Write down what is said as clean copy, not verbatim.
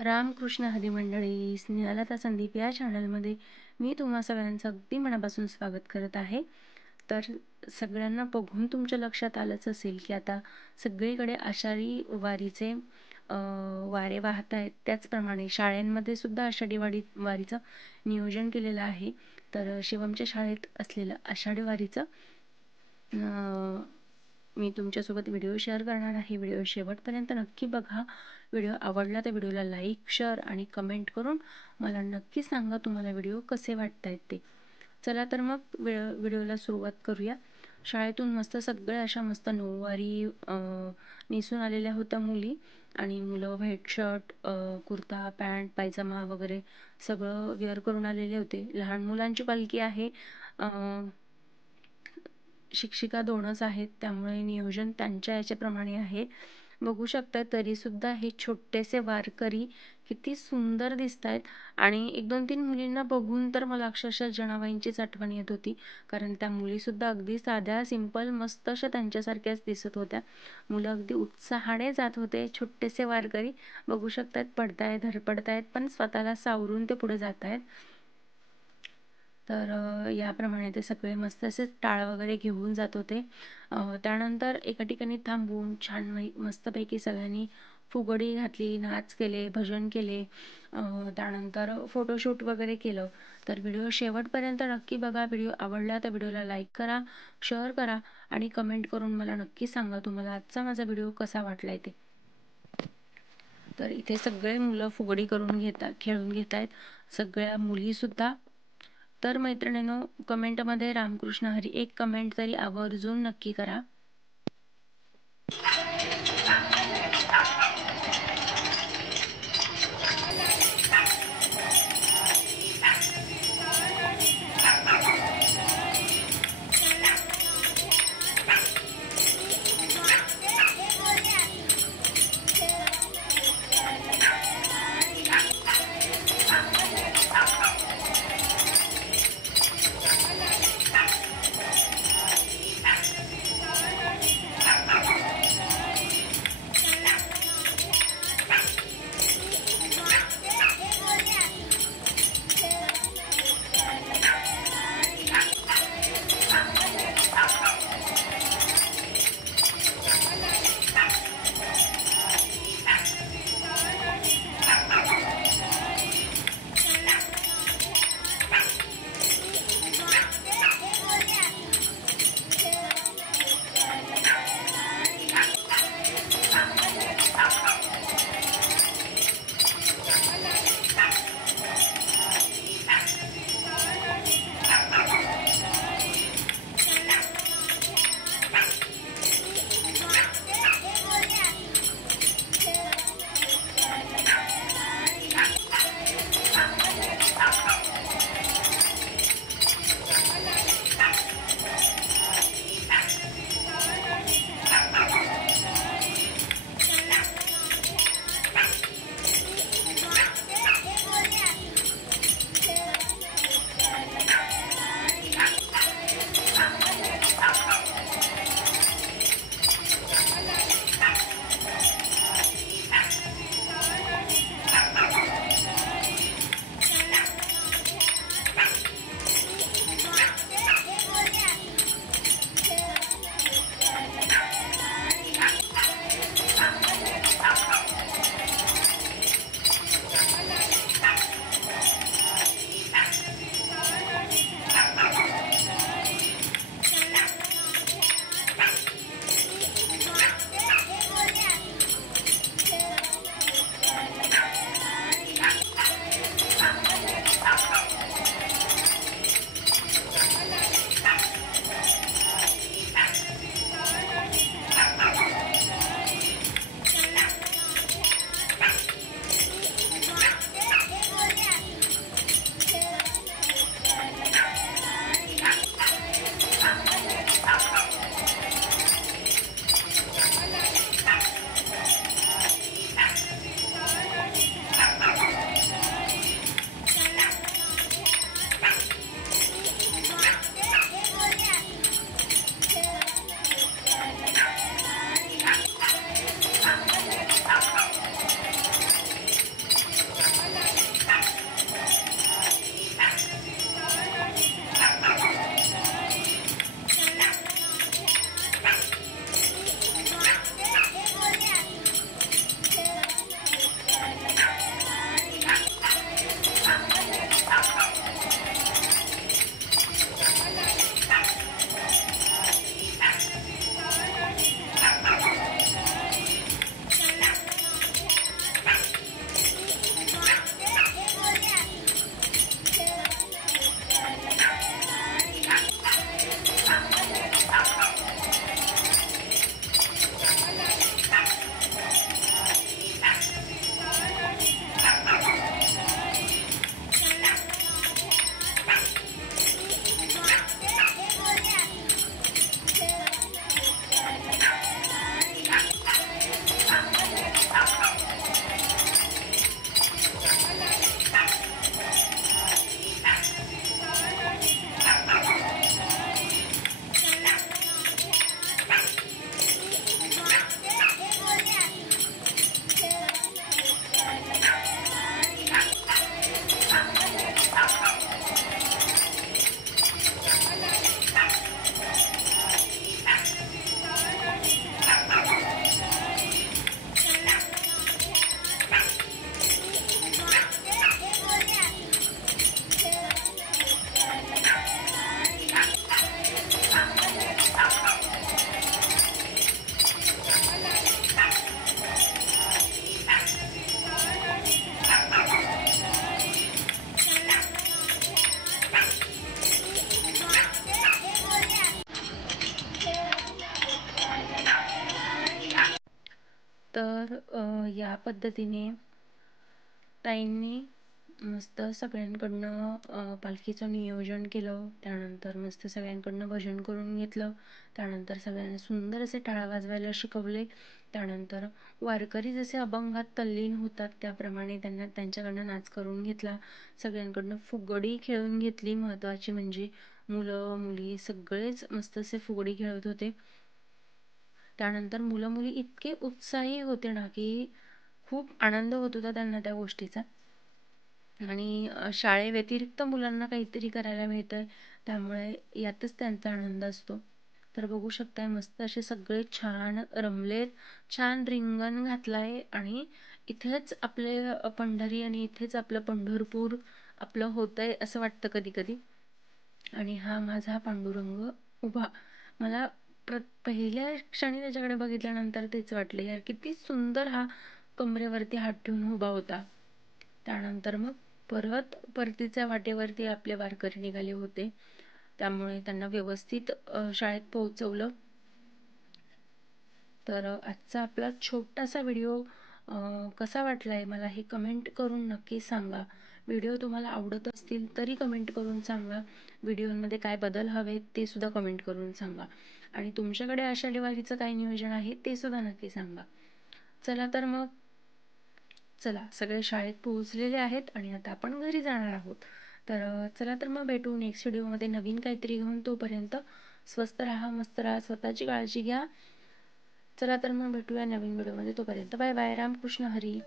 रामकृष्ण हरी मंडळी, स्नेहलता संदीप या चॅनलमध्ये मी तुम्हा सगळ्यांचं अगदी मनापासून स्वागत करत आहे. तर सगळ्यांना बघून तुमच्या लक्षात आलंच असेल की आता सगळीकडे आषाढी वारीचे वारे वाहत आहेत. त्याचप्रमाणे शाळांमध्ये सुद्धा आषाढी वारीचं नियोजन केलेलं आहे. तर शिवमच्या शाळेत असलेलं आषाढी वारीचं मी तुमच्यासोबत व्हिडिओ शेअर करणार आहे. व्हिडिओ शेवटपर्यंत नक्की बघा. व्हिडिओ आवडला तर व्हिडिओला लाईक, शेअर आणि कमेंट करून मला नक्की सांगा तुम्हाला व्हिडिओ कसे वाटत आहेत ते. चला तर मग व्हिडिओला सुरुवात करूया. शाळेतून मस्त सगळ्या अशा मस्त नऊवारी नेसून आलेल्या होत्या मुली आणि मुलं व्हाईट शर्ट, कुर्ता, पॅन्ट, पायजमा वगैरे सगळं वेअर करून आलेले होते. लहान मुलांची पालखी आहे. शिक्षिका 2च आहेत, त्यामुळे नियोजन त्यांच्या याच्याप्रमाणे आहे. बघू शकता तरी सुद्धा हे छोटेसे वारकरी किती सुंदर दिसत आहेत. आणि 1-2-3 मुलींना बघून तर मला अक्षरशः जनाबाईंचीच आठवण येत होती. कारण त्या मुलीसुद्धा अगदी साध्या सिंपल मस्त अशा त्यांच्यासारख्याच दिसत होत्या. मुलं अगदी उत्साहाने जात होते. छोटेसे वारकरी बघू शकतात, पडतायत, धडपडतायत, पण स्वतःला सावरून ते पुढे जात आहेत. तर याप्रमाणे ते सगळे मस्त असे टाळ वगैरे घेऊन जात होते. त्यानंतर एका ठिकाणी थांबून छान मस्तपैकी सगळ्यांनी फुगडी घातली, नाच केले, भजन केले. त्यानंतर फोटोशूट वगैरे केलं. तर व्हिडिओ शेवटपर्यंत नक्की बघा. व्हिडिओ आवडला तर व्हिडिओला लाईक करा, शेअर करा आणि कमेंट करून मला नक्की सांगा तुम्हाला आजचा माझा व्हिडिओ कसा वाटलाय ते. तर इथे सगळे मुलं फुगडी खेळून घेत आहेत, सगळ्या मुलीसुद्धा. तर मैत्रिणींनो, कमेंटमध्ये रामकृष्ण हरी एक कमेंट तरी आवर्जून नक्की करा. पद्धतीने ताईंनी मस्त सगळ्यांकडनं पालखीचं नियोजन केलं. त्यानंतर मस्त सगळ्यांकडनं भजन करून घेतलं. त्यानंतर सगळ्यांना सुंदर असे टाळ वाजवायला शिकवले. त्यानंतर वारकरी जसे अभंगात तल्लीन होतात त्याप्रमाणे त्यांना त्यांच्याकडनं नाच करून घेतला. सगळ्यांकडनं फुगडी खेळून घेतली. महत्त्वाची म्हणजे मुलं मुली सगळेच मस्त असे फुगडी खेळत होते. त्यानंतर मुलं मुली इतके उत्साही होते ना की खूप आनंद होत होता त्यांना त्या गोष्टीचा. आणि शाळेव्यतिरिक्त मुलांना काहीतरी करायला मिळतंय त्यामुळे यातच त्यांचा आनंद असतो. तर बघू शकताय मस्त असे सगळे छान रमलेत, छान रिंगण घातलाय आणि इथेच आपले पंढरी आणि इथेच आपलं पंढरपूर आपलं होतंय असं वाटतं कधी कधी. आणि हा माझा पांडुरंग उभा, मला पहिल्या क्षणी त्याच्याकडे बघितल्यानंतर तेच वाटले यार किती सुंदर हा कमरेवरती हात ठेवून उभा होता. त्यानंतर मग परत परतीच्या वाटेवरती आपले वारकरी निघाले होते त्यामुळे त्यांना व्यवस्थित शाळेत पोहोचवलं. तर आजचा आपला छोटासा व्हिडिओ कसा वाटला आहे मला हे कमेंट करून नक्की सांगा. व्हिडिओ तुम्हाला आवडत असतील तरी कमेंट करून सांगा. व्हिडिओमध्ये काय बदल हवे ते सुद्धा कमेंट करून सांगा. आणि तुमच्याकडे आषाढी वारीचं काय नियोजन आहे ते सुद्धा नक्की सांगा. चला तर मग चला सगळे शाळेत पोहोचलेले आहेत आणि आता आपण घरी जाणार आहोत. तर चला तर मग भेटू नेक्स्ट व्हिडिओमध्ये नवीन काहीतरी घेऊन. तोपर्यंत स्वस्त राहा, मस्त राहा, स्वतःची काळजी घ्या. चला तर मग भेटूया नवीन व्हिडिओमध्ये. तोपर्यंत बाय बाय. रामकृष्ण हरी.